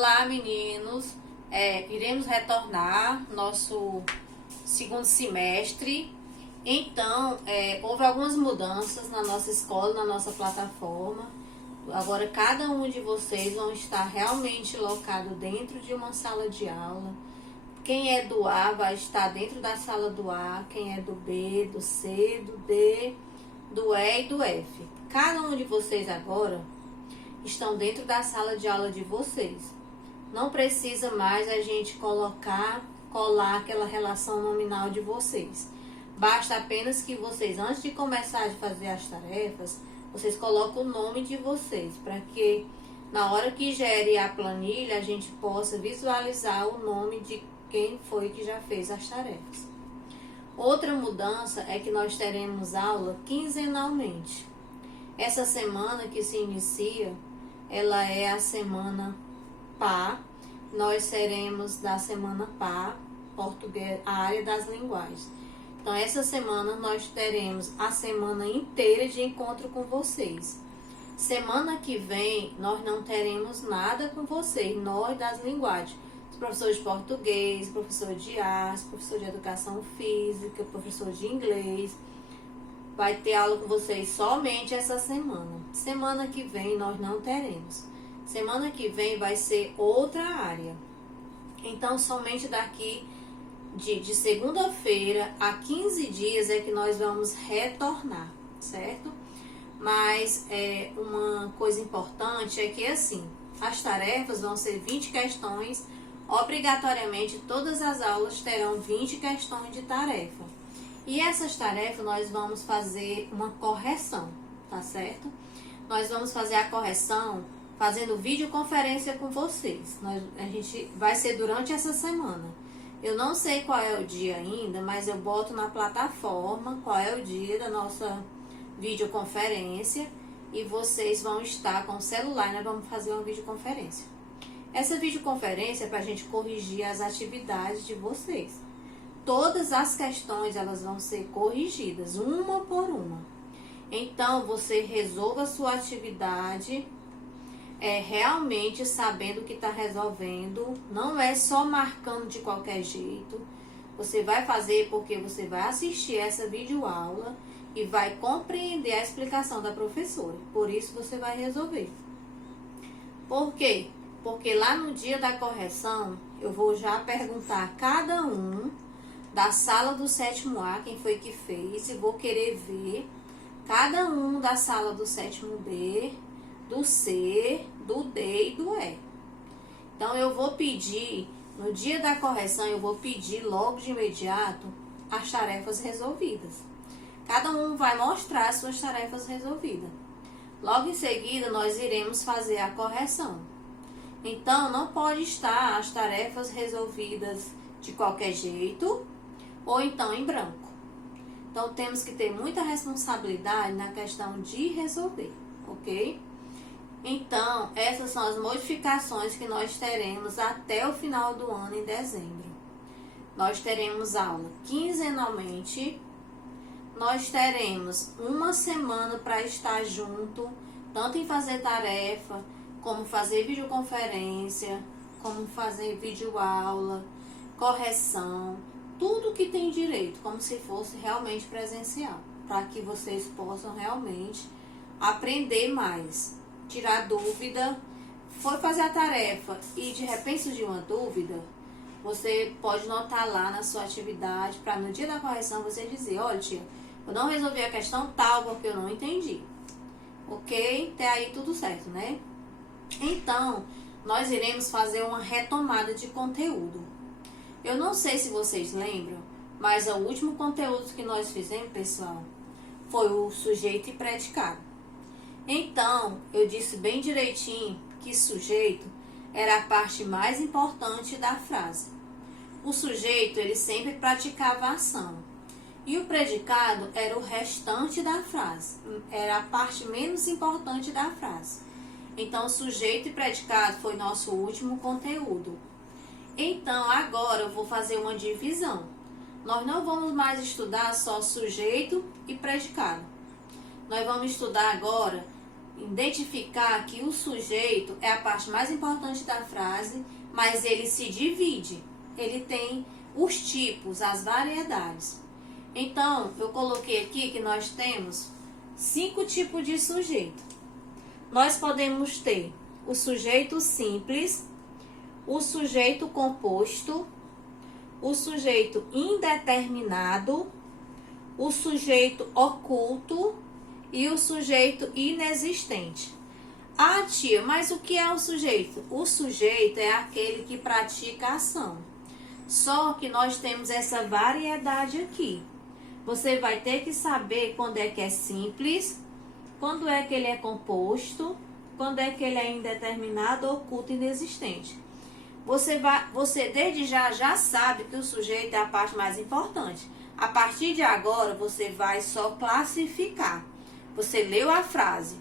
Olá, meninos. Iremos retornar nosso segundo semestre. Então, houve algumas mudanças na nossa escola, na nossa plataforma. Agora, cada um de vocês vão estar realmente locado dentro de uma sala de aula. Quem é do A vai estar dentro da sala do A, quem é do B, do C, do D, do E e do F. Cada um de vocês agora estão dentro da sala de aula de vocês. Não precisa mais a gente colar aquela relação nominal de vocês. Basta apenas que vocês, antes de começar a fazer as tarefas, vocês colocam o nome de vocês, para que na hora que gere a planilha, a gente possa visualizar o nome de quem foi que já fez as tarefas. Outra mudança é que nós teremos aula quinzenalmente. Essa semana que se inicia, ela é a semana PA. Nós seremos da semana PA, português, a área das linguagens. Então, essa semana nós teremos a semana inteira de encontro com vocês. Semana que vem, nós não teremos nada com vocês, nós das linguagens. Os professores de português, professor de artes, professor de educação física, professor de inglês. Vai ter aula com vocês somente essa semana. Semana que vem nós não teremos. Semana que vem vai ser outra área. Então, somente daqui de segunda-feira a 15 dias é que nós vamos retornar, certo? Mas uma coisa importante é que, assim, as tarefas vão ser 20 questões. Obrigatoriamente, todas as aulas terão 20 questões de tarefa. E essas tarefas nós vamos fazer uma correção, tá certo? Nós vamos fazer a correção fazendo videoconferência com vocês. A gente vai ser durante essa semana. Eu não sei qual é o dia ainda, mas eu boto na plataforma qual é o dia da nossa videoconferência e vocês vão estar com o celular e nós vamos fazer uma videoconferência. Essa videoconferência é para a gente corrigir as atividades de vocês. Todas as questões elas vão ser corrigidas, uma por uma. Então, você resolva a sua atividade realmente sabendo que está resolvendo. Não é só marcando de qualquer jeito. Você vai fazer porque você vai assistir essa videoaula e vai compreender a explicação da professora. Por isso, você vai resolver. Por quê? Porque lá no dia da correção, eu vou já perguntar a cada um da sala do 7º A, quem foi que fez, e vou querer ver cada um da sala do 7º B, do C, do D e do E. Então, eu vou pedir, no dia da correção, eu vou pedir logo de imediato as tarefas resolvidas. Cada um vai mostrar as suas tarefas resolvidas. Logo em seguida, nós iremos fazer a correção. Então, não pode estar as tarefas resolvidas de qualquer jeito, ou então em branco. Então, temos que ter muita responsabilidade na questão de resolver, ok? Então, essas são as modificações que nós teremos até o final do ano, em dezembro. Nós teremos aula quinzenalmente. Nós teremos uma semana para estar junto, tanto em fazer tarefa, como fazer videoconferência, como fazer videoaula, correção, tudo que tem direito, como se fosse realmente presencial, para que vocês possam realmente aprender mais, tirar dúvida. Foi fazer a tarefa e de repente surgiu uma dúvida, você pode notar lá na sua atividade, para no dia da correção você dizer: olha, tia, eu não resolvi a questão tal porque eu não entendi. Ok? Até aí tudo certo, né? Então, nós iremos fazer uma retomada de conteúdo. Eu não sei se vocês lembram, mas o último conteúdo que nós fizemos, pessoal, foi o sujeito e predicado. Então, eu disse bem direitinho que sujeito era a parte mais importante da frase. O sujeito, ele sempre praticava a ação. E o predicado era o restante da frase, era a parte menos importante da frase. Então, sujeito e predicado foi nosso último conteúdo. Então, agora eu vou fazer uma divisão. Nós não vamos mais estudar só sujeito e predicado. Nós vamos estudar agora identificar que o sujeito é a parte mais importante da frase, mas ele se divide. Ele tem os tipos, as variedades. Então, eu coloquei aqui que nós temos 5 tipos de sujeito. Nós podemos ter o sujeito simples, o sujeito composto, o sujeito indeterminado, o sujeito oculto e o sujeito inexistente. Ah, tia, mas o que é o sujeito? O sujeito é aquele que pratica a ação. Só que nós temos essa variedade aqui. Você vai ter que saber quando é que é simples, quando é que ele é composto, quando é que ele é indeterminado, oculto e inexistente. Você desde já sabe que o sujeito é a parte mais importante. A partir de agora, você vai só classificar. Você leu a frase,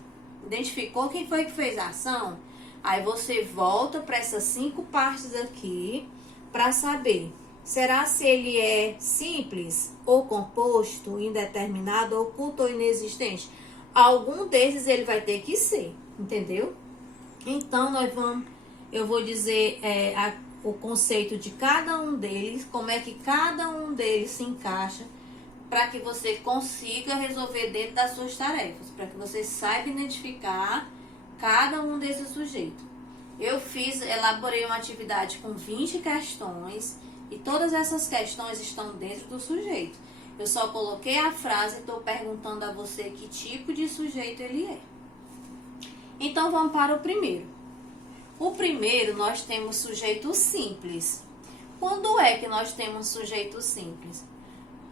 identificou quem foi que fez a ação, aí você volta para essas 5 partes aqui para saber, será se ele é simples ou composto, indeterminado, oculto ou inexistente? Algum desses ele vai ter que ser, entendeu? Então, eu vou dizer o conceito de cada um deles, como é que cada um deles se encaixa, para que você consiga resolver dentro das suas tarefas, para que você saiba identificar cada um desses sujeitos. Elaborei uma atividade com 20 questões e todas essas questões estão dentro do sujeito. Eu só coloquei a frase e estou perguntando a você que tipo de sujeito ele é. Então vamos para o primeiro. O primeiro nós temos sujeito simples. Quando é que nós temos sujeito simples?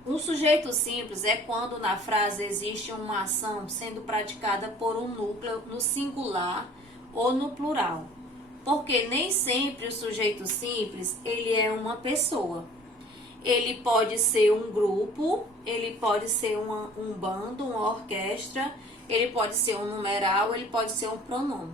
Um sujeito simples é quando na frase existe uma ação sendo praticada por um núcleo no singular ou no plural. Porque nem sempre o sujeito simples, ele é uma pessoa. Ele pode ser um grupo, ele pode ser um bando, uma orquestra, ele pode ser um numeral, ele pode ser um pronome,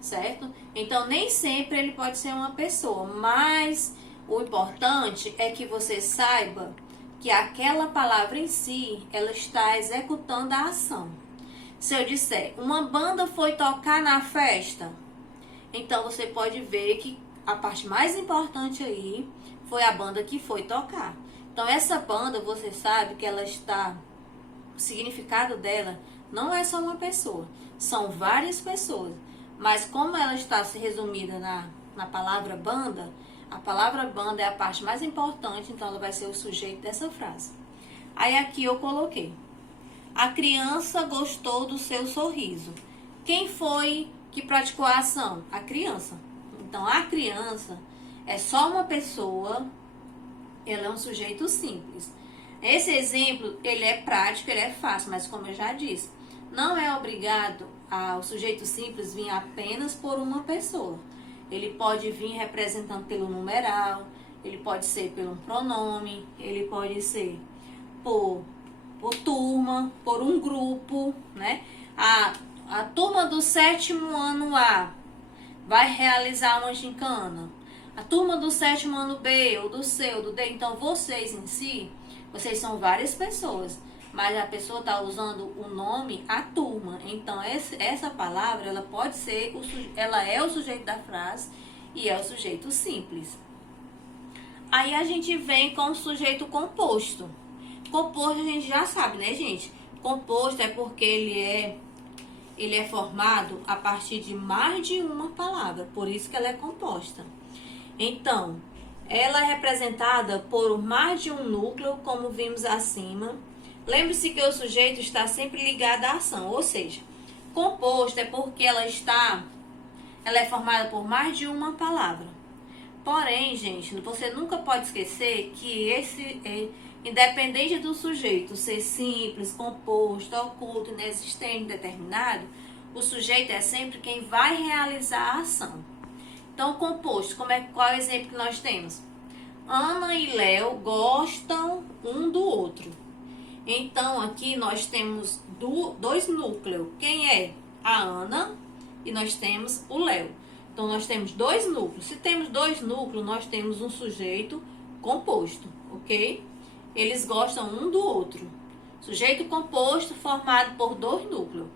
certo? Então, nem sempre ele pode ser uma pessoa, mas o importante é que você saiba que aquela palavra em si, ela está executando a ação. Se eu disser, uma banda foi tocar na festa, então você pode ver que a parte mais importante aí foi a banda que foi tocar. Então essa banda, você sabe que ela está, o significado dela não é só uma pessoa, são várias pessoas. Mas como ela está se resumida na palavra banda, a palavra banda é a parte mais importante, então ela vai ser o sujeito dessa frase. Aí aqui eu coloquei, a criança gostou do seu sorriso. Quem foi que praticou a ação? A criança. Então, a criança é só uma pessoa, ela é um sujeito simples. Esse exemplo, ele é prático, ele é fácil, mas como eu já disse, não é obrigado ao sujeito simples vir apenas por uma pessoa. Ele pode vir representando pelo numeral, ele pode ser pelo pronome, ele pode ser por turma, por um grupo, né? A turma do 7º ano A vai realizar uma gincana. A turma do 7º ano B, ou do C, ou do D. Então, vocês em si, vocês são várias pessoas, mas a pessoa está usando o nome, a turma. Então, essa palavra, ela pode ser, ela é o sujeito da frase e é o sujeito simples. Aí, a gente vem com o sujeito composto. Composto, a gente já sabe, né, gente? Composto é porque ele é formado a partir de mais de uma palavra, por isso que ela é composta. Então, ela é representada por mais de um núcleo, como vimos acima. Lembre-se que o sujeito está sempre ligado à ação, ou seja, composto é porque ela é formada por mais de uma palavra. Porém, gente, você nunca pode esquecer que independente do sujeito ser simples, composto, oculto, inexistente, determinado, o sujeito é sempre quem vai realizar a ação. Então, composto, qual é o exemplo que nós temos? Ana e Léo gostam um do outro. Então, aqui nós temos dois núcleos. Quem é? A Ana e nós temos o Léo. Então, nós temos 2 núcleos. Se temos 2 núcleos, nós temos um sujeito composto, ok? Eles gostam um do outro. Sujeito composto formado por 2 núcleos.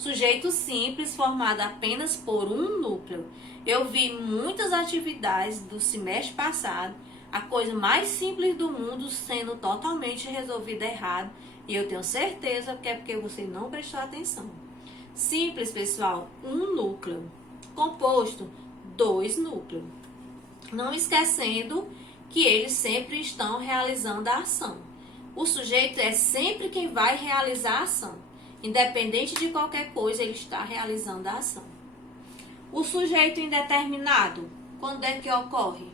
Sujeito simples formado apenas por um núcleo. Eu vi muitas atividades do semestre passado, a coisa mais simples do mundo sendo totalmente resolvida errado. E eu tenho certeza que é porque você não prestou atenção. Simples, pessoal, um núcleo. Composto, dois núcleos. Não esquecendo que eles sempre estão realizando a ação. O sujeito é sempre quem vai realizar a ação. Independente de qualquer coisa, ele está realizando a ação. O sujeito indeterminado, quando é que ocorre?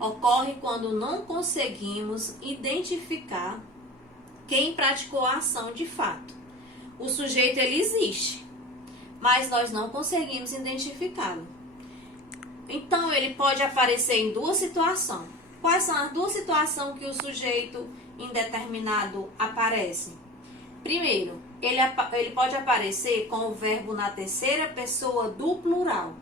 Ocorre quando não conseguimos identificar quem praticou a ação de fato. O sujeito, ele existe, mas nós não conseguimos identificá-lo. Então, ele pode aparecer em duas situações. Quais são as duas situações que o sujeito indeterminado aparece? Primeiro, ele pode aparecer com o verbo na terceira pessoa do plural.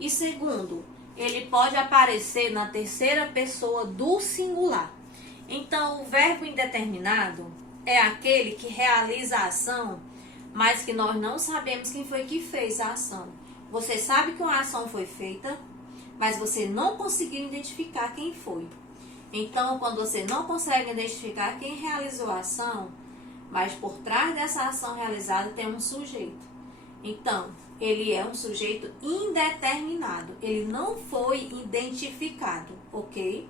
E segundo, ele pode aparecer na terceira pessoa do singular. Então, o verbo indeterminado é aquele que realiza a ação, mas que nós não sabemos quem foi que fez a ação. Você sabe que uma ação foi feita, mas você não conseguiu identificar quem foi. Então, quando você não consegue identificar quem realizou a ação, mas por trás dessa ação realizada tem um sujeito. Então, ele é um sujeito indeterminado. Ele não foi identificado, ok?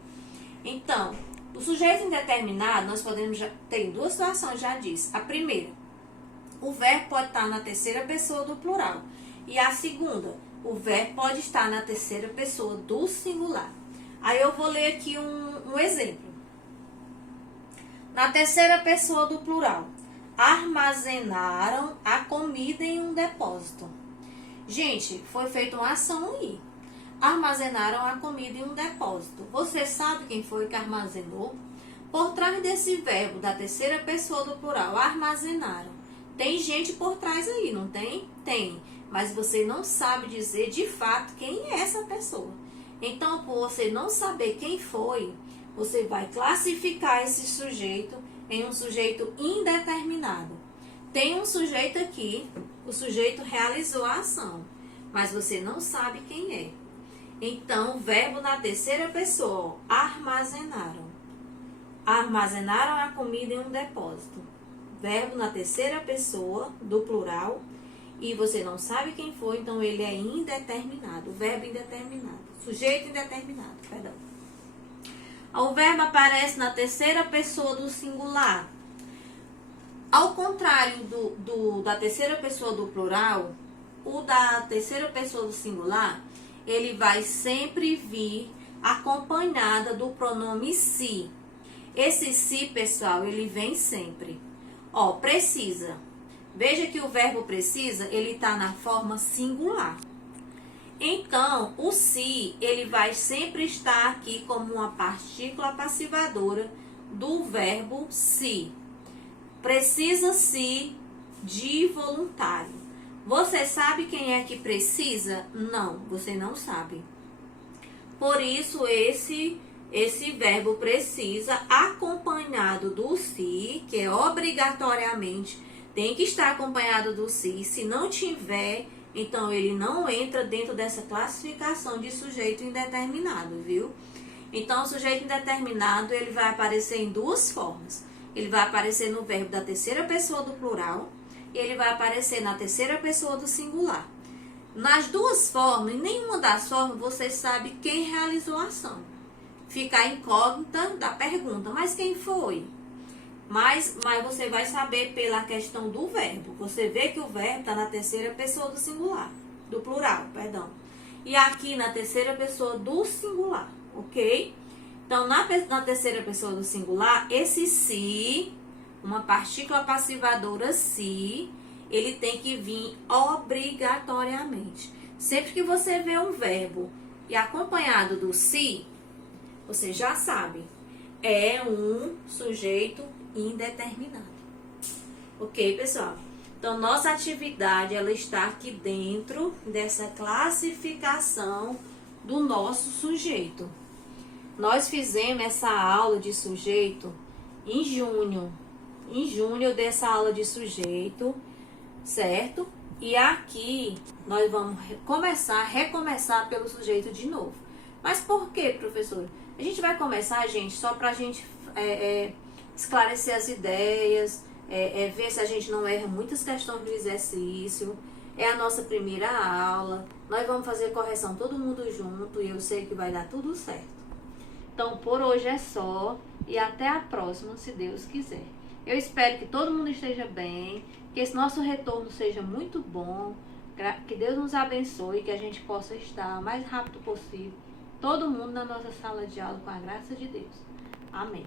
Então, o sujeito indeterminado, nós podemos ter duas situações, já disse. A primeira, o verbo pode estar na terceira pessoa do plural. E a segunda, o verbo pode estar na terceira pessoa do singular. Aí eu vou ler aqui um exemplo. Na terceira pessoa do plural, armazenaram a comida em um depósito. Gente, foi feita uma ação aí. Armazenaram a comida em um depósito. Você sabe quem foi que armazenou? Por trás desse verbo da terceira pessoa do plural, armazenaram, tem gente por trás aí, não tem? Tem. Mas você não sabe dizer de fato quem é essa pessoa. Então, por você não saber quem foi, você vai classificar esse sujeito em um sujeito indeterminado. Tem um sujeito aqui, o sujeito realizou a ação, mas você não sabe quem é. Então, verbo na terceira pessoa, armazenaram. Armazenaram a comida em um depósito. Verbo na terceira pessoa do plural, e você não sabe quem foi, então ele é indeterminado. Verbo indeterminado. Sujeito indeterminado, perdão. O verbo aparece na terceira pessoa do singular. Ao contrário da terceira pessoa do plural, o da terceira pessoa do singular, ele vai sempre vir acompanhada do pronome se. Esse se, pessoal, ele vem sempre. Ó, precisa. Veja que o verbo precisa, ele está na forma singular. Então, o se, ele vai sempre estar aqui como uma partícula passivadora do verbo se. Precisa-se de voluntário. Você sabe quem é que precisa? Não, você não sabe. Por isso, esse verbo precisa, acompanhado do se, que é obrigatoriamente, tem que estar acompanhado do se. Se não tiver, então ele não entra dentro dessa classificação de sujeito indeterminado, viu? Então, o sujeito indeterminado, ele vai aparecer em duas formas. Ele vai aparecer no verbo da terceira pessoa do plural e ele vai aparecer na terceira pessoa do singular. Nas duas formas, em nenhuma das formas, você sabe quem realizou a ação. Fica a incógnita da pergunta, mas quem foi? Mas você vai saber pela questão do verbo. Você vê que o verbo está na terceira pessoa do singular, do plural, perdão. E aqui na terceira pessoa do singular, ok? Então, na terceira pessoa do singular, esse se, uma partícula passivadora se, ele tem que vir obrigatoriamente. Sempre que você vê um verbo e acompanhado do se, você já sabe, é um sujeito indeterminado. Ok, pessoal? Então, nossa atividade, ela está aqui dentro dessa classificação do nosso sujeito. Nós fizemos essa aula de sujeito em junho. Em junho eu dei essa aula de sujeito, certo? E aqui nós vamos recomeçar pelo sujeito de novo. Mas por quê, professor? A gente vai começar, gente, só para a gente esclarecer as ideias, ver se a gente não erra muitas questões do exercício. É a nossa primeira aula. Nós vamos fazer correção todo mundo junto e eu sei que vai dar tudo certo. Então, por hoje é só e até a próxima, se Deus quiser. Eu espero que todo mundo esteja bem, que esse nosso retorno seja muito bom, que Deus nos abençoe, que a gente possa estar o mais rápido possível, todo mundo na nossa sala de aula, com a graça de Deus. Amém.